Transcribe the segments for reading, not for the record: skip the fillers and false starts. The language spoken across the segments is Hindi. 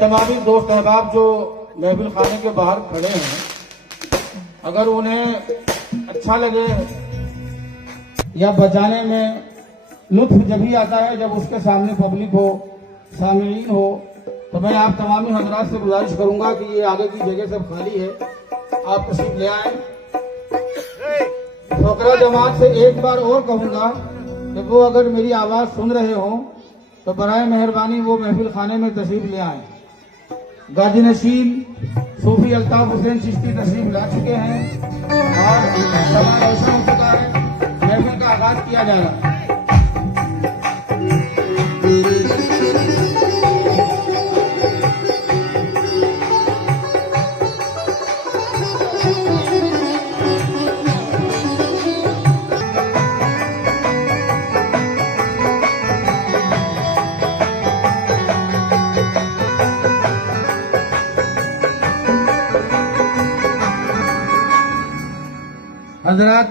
तमामी दोस्त अहबाब जो महफिल खाने के बाहर खड़े हैं, अगर उन्हें अच्छा लगे या बजाने में लुत्फ जब ही आता है जब उसके सामने पब्लिक हो, सामीन हो, तो मैं आप तमामी हजरात से गुजारिश करूंगा कि ये आगे की जगह सब खाली है, आप तशरीफ ले आए। फकरा जमात से एक बार और कहूंगा कि वो अगर मेरी आवाज सुन रहे हो तो बराए मेहरबानी वो महफिल खाने में तशरीफ ले आए। गाजी नशीन सूफी अल्ताफ हुसैन चिश्ती तशरीफ ला चुके हैं और समय ऐसा हो चुका है, महफिल का आगाज किया जा रहा है। हजरात,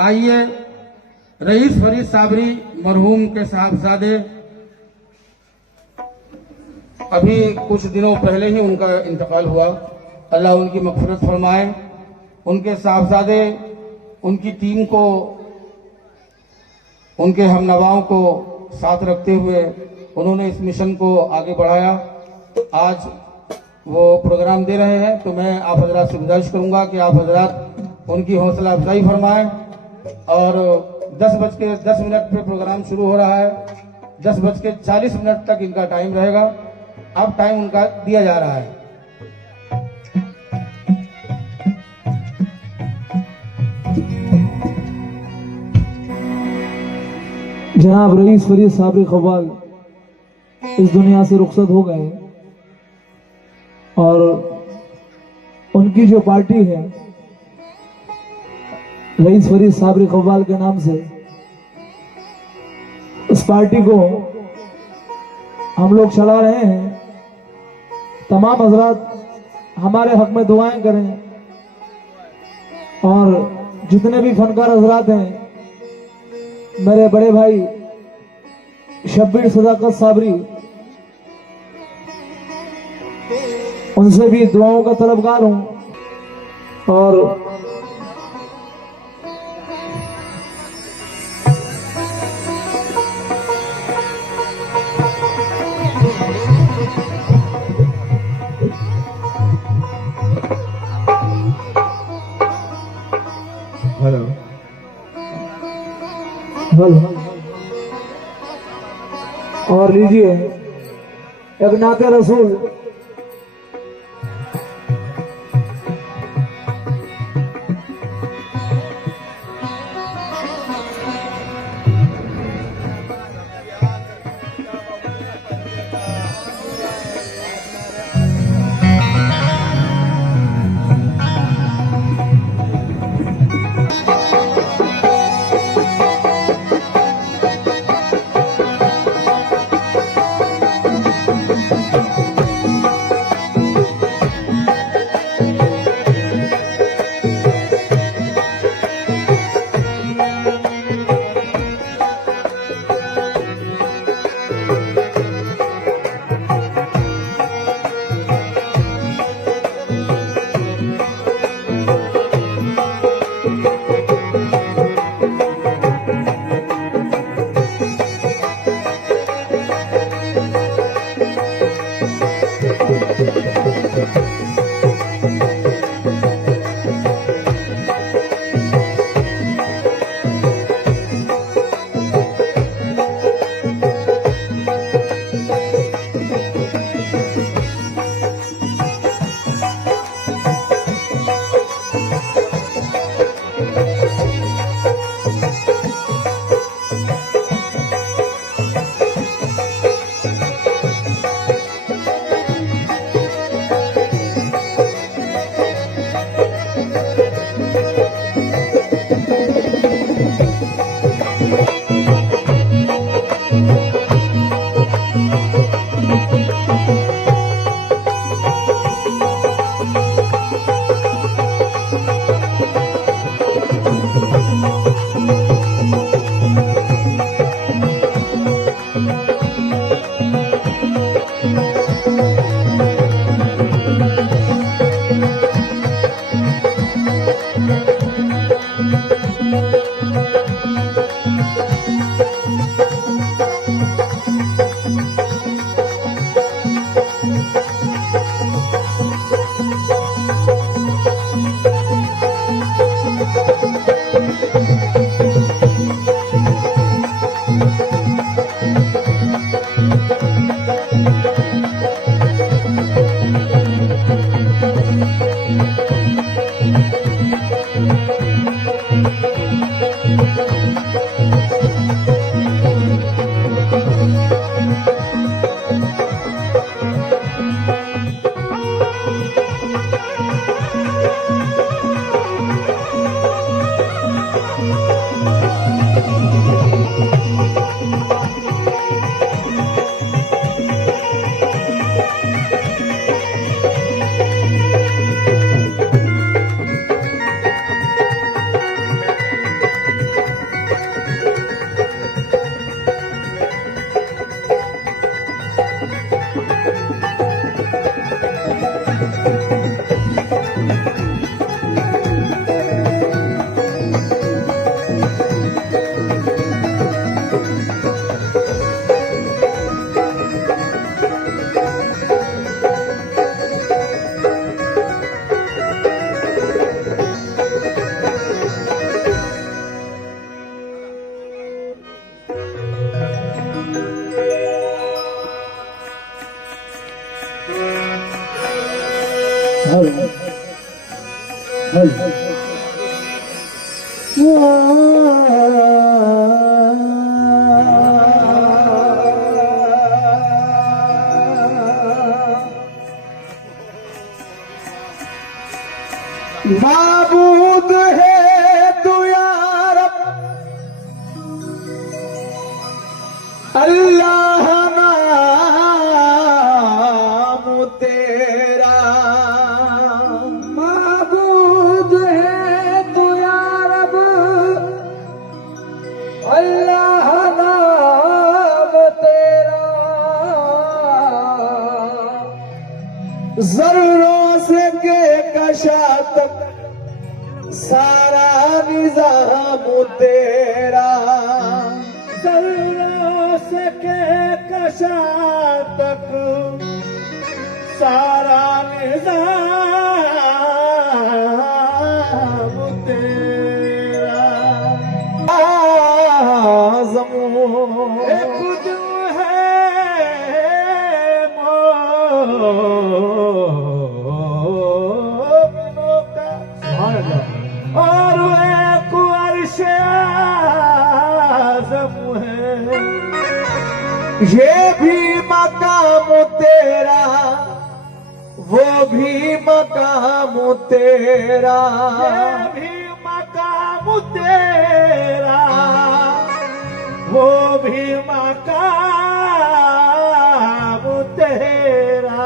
आइए रईस फरीद साबरी मरहूम के साहबजादे, अभी कुछ दिनों पहले ही उनका इंतकाल हुआ, अल्लाह उनकी मग़फ़िरत फरमाए। उनके साहबजादे, उनकी टीम को, उनके हमनवाओं को साथ रखते हुए उन्होंने इस मिशन को आगे बढ़ाया। आज वो प्रोग्राम दे रहे हैं, तो मैं आप हजरात से गुजारिश करूंगा कि आप हजरात उनकी हौसला अफजाई फरमाएं। और 10:10 पे प्रोग्राम शुरू हो रहा है, 10:40 तक इनका टाइम रहेगा। अब टाइम उनका दिया जा रहा है। जनाब रईस फरीद साबरी कव्वाल इस दुनिया से रुखसत हो गए और उनकी जो पार्टी है रईस फरीद साबरी कव्वाल के नाम से, इस पार्टी को हम लोग चला रहे हैं। तमाम हजरात हमारे हक में दुआएं करें और जितने भी फनकार हजरात हैं, मेरे बड़े भाई शब्बीर सदाकत साबरी, उनसे भी दुआओं का तलबगार हूं। और हेलो और लीजिए एक नाते रसूल हेलो हेलो माबूद है तू या रब, अल्लाह नाम तेरा। माबूद है तू या रब, अल्लाह नाम तेरा। जरूरों से के कशा तक सारा निजाम तेरा। जरूरों से के कशा तक सारा निजाम तेरा। आज़म खुद है मोमिनों का, और एक अर्श आज़म है। ये भी मकाम तेरा, वो भी मकाम तेरा। ये भी मकाम तेरा, वो भी मकाम तेरा।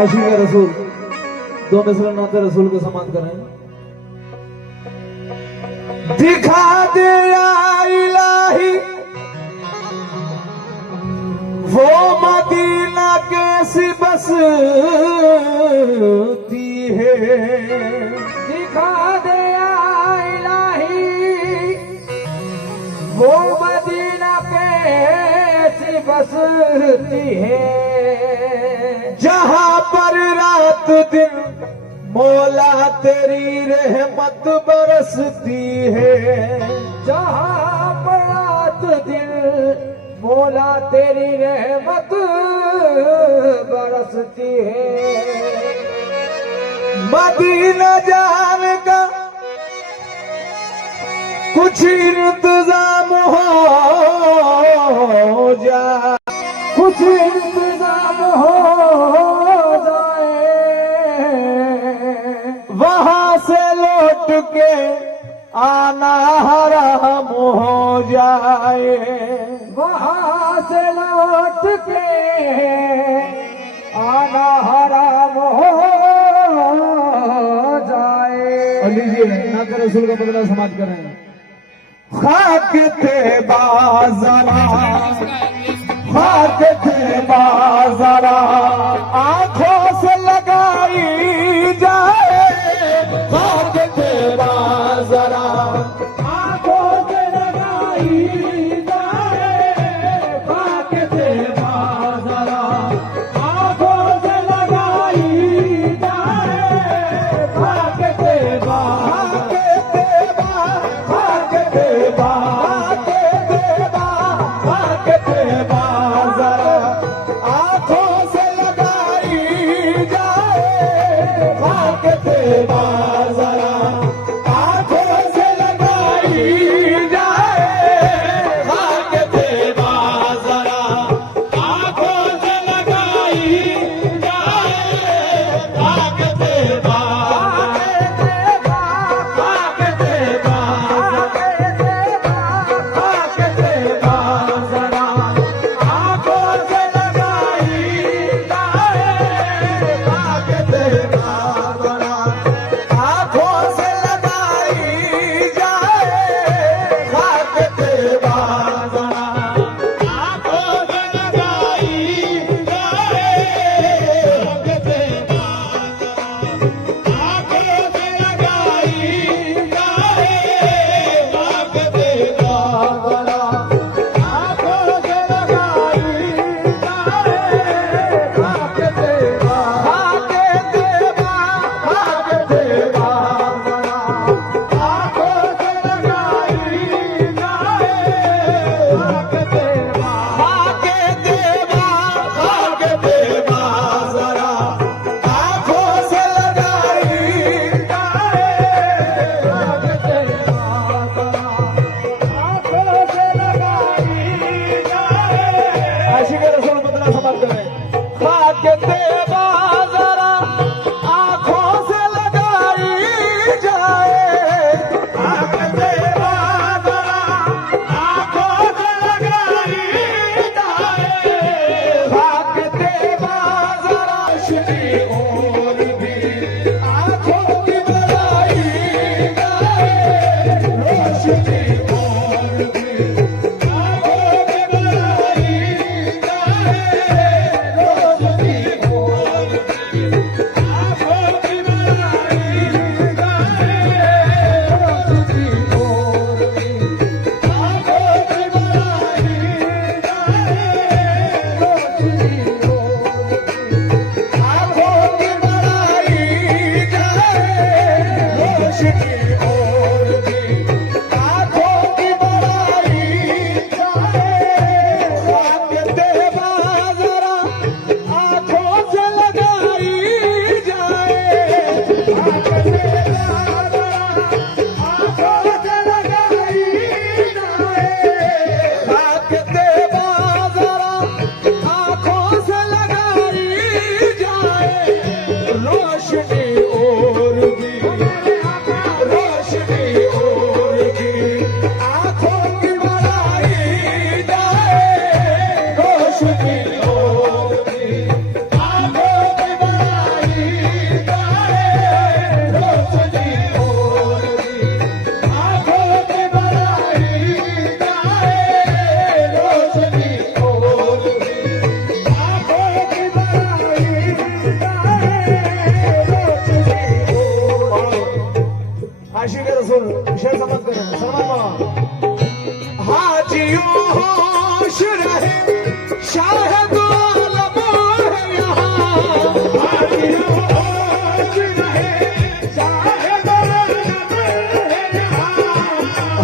आशिक़ रसूल दो मिसरा नाते रसूल को समाप्त करें। दिखा दे या इलाही वो मदीना कैसी बसती है। दिखा दे या इलाही वो मदीना कैसी बसती है। जहां पर रात दिन मौला तेरी रहमत बरसती है। जहां पर रात दिन मौला तेरी रहमत बरसती है। मदीना जाने का कुछ इंतजाम हो जाए, कुछ इंतजाम हो जाए। वहां से लौट के आना हराम हो जाए। वहां से लौट के आना हराम हो जाए। लीजिए नाते रसूल का बदला समाज करें। खाक थे बाज़ारा, खाक थे बाज़ारा, आंखों से लगाई जाए। खाक थे बाज़ारा, आंखों से लगाई जाए। खाक थे बाज़ारा, आंखों से लगाई जाए। खाक थे बाज़ारा, आंखों से लगाई जाए। खाक थे बाज़ारा, आंखों से लगाई जाए। हाजियों होश रहे शाहिद आलम है यहाँ हाजियों होश रहे शाहिद आलम है यहाँ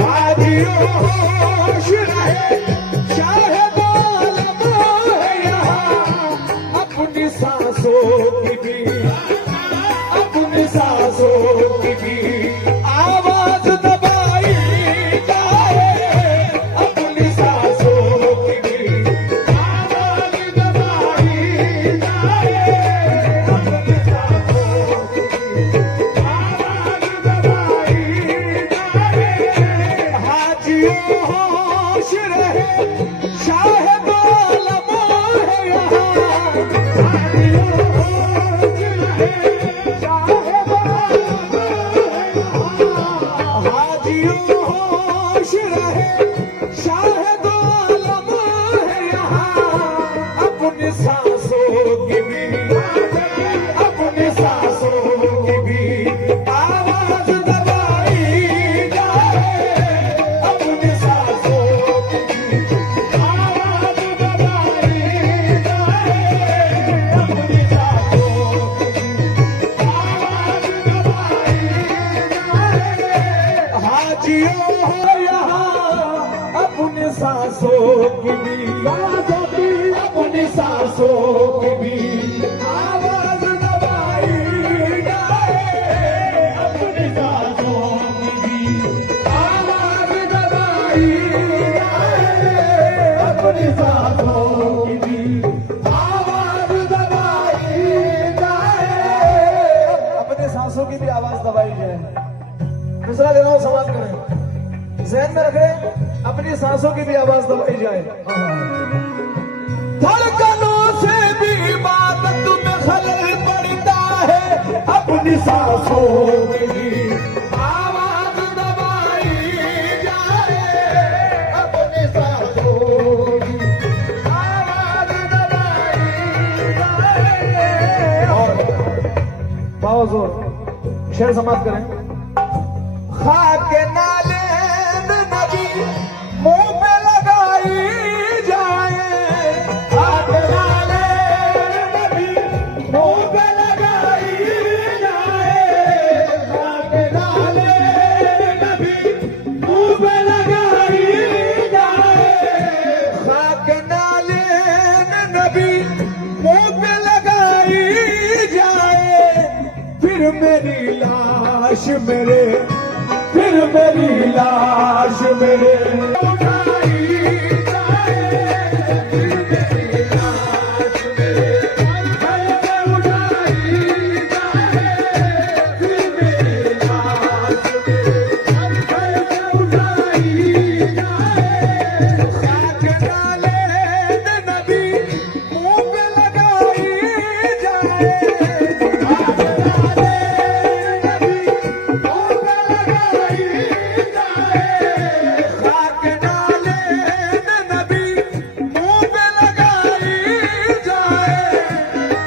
हाजियों होश रहे शाहिद आलम है यहाँ अपनी सांसों की भी अपनी सांसों की भी आवाज दबाई जाए अपनी सांसों की भी आवाज दबाई जाए अपनी सांसों की भी आवाज दबाई जाए हाजियों होश रहे शाहिद आलम है यहाँ हाजियों होश रहे शाहिद आलम है यहाँ हाजियों होश रहे शाहिद आलम है यहाँ अपनी सांसों की भी अपनी सांसों की भी आवाज दबाई जाए अपनी सांसों की भी आवाज दबाई जाए अपनी सांसों की भी आवाज दबाई जाए हाजियों हो यहाँ अपनी सांसों की भी अपनी सांसों की भी आवाज दबाई जाए अपनी सांसों की भी आवाज दबाई जाए अपनी सांसों की भी आवाज दबाई जाए अपनी सांसों की भी आवाज दबाई जाए। दूसरा देना समाज करें, जहन में रखें, अपनी सांसों की भी आवाज दबाई जाए। धड़कनों से भी इबादत में खलल पड़ता है अपनी सांसों में भी आवाज दबाई जाए अपनी सांसों की आवाज दबाई जाए और बहुत जोर शेर समाप्त करें। खाक नाले नदी मुंह पे लगाई जाए खाक नाले नदी मुंह पे लगाई जाए खाक नाले नदी मुंह पे लगाई जाए खाक नाले नबी मुंह पे लगाई जाए फिर मेरी लाश मेरे फिर मेरी लाश मेरे उठाई जाए फिर मेरी लाश मेरे घर पे उठाई जाए फिर मेरी लाश मेरे घर पे उठाई जाए खाक डाले नबी मुंह पे लगाई जाए खाक डाले नबी मुंह पे लगाई जाए खाक डाले नबी मुंह पे लगाई जाए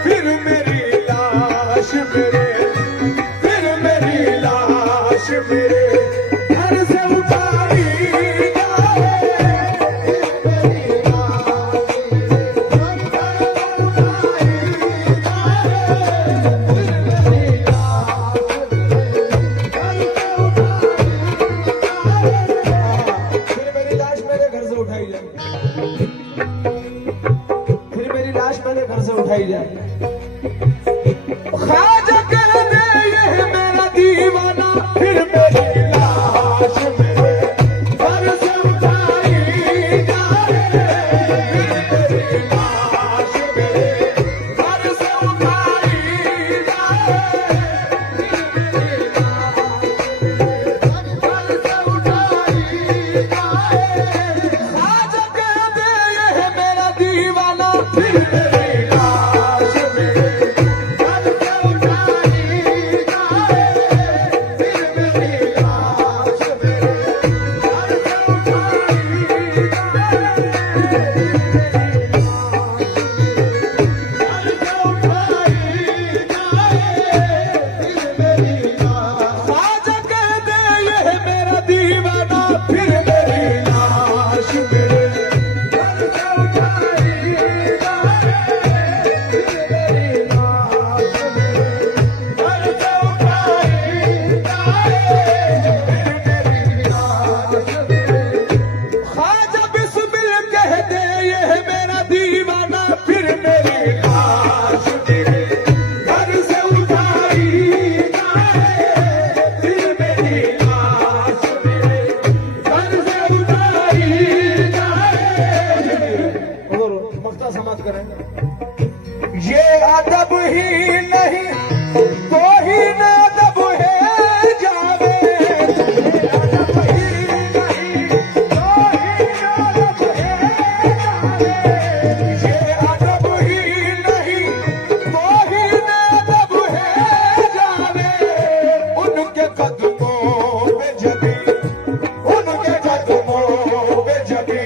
फिर मेरी लाश मेरे फिर मेरी लाश मेरे घर से उठाई जाए फिर मेरी लाश मेरे घर से उठाई जाए फिर मेरी लाश मेरे घर से उठाई जाए फिर मेरी लाश मेरे घर से उठाई जाए फिर मेरी लाश मेरे घर से उठाई जाए। ख्वाजा कह दे ये मेरा दीवाना फिर मेरी लाश मेरे घर से उठाई जाए फिर मेरी लाश मेरे घर से उठाई जाए फिर मेरी लाश मेरे घर से उठाई जाए ख्वाजा कह दे ये मेरा दीवाना फिर मेरी लाश मेरे घर से उठाई जाए फिर मेरी लाश मेरे घर से उठाई ख्वाजा कह दे ये मेरा दीवाना फिर मेरी लाश मेरे समाप्त करें। ये अदब ही नहीं तो ही न अदब है जावे, अदब ही नहीं तो ही न अदब है जावे, ये अदब ही नहीं तो ही न अदब है जावे, उनके कदमों पे जबी, उनके कदमों पे जबी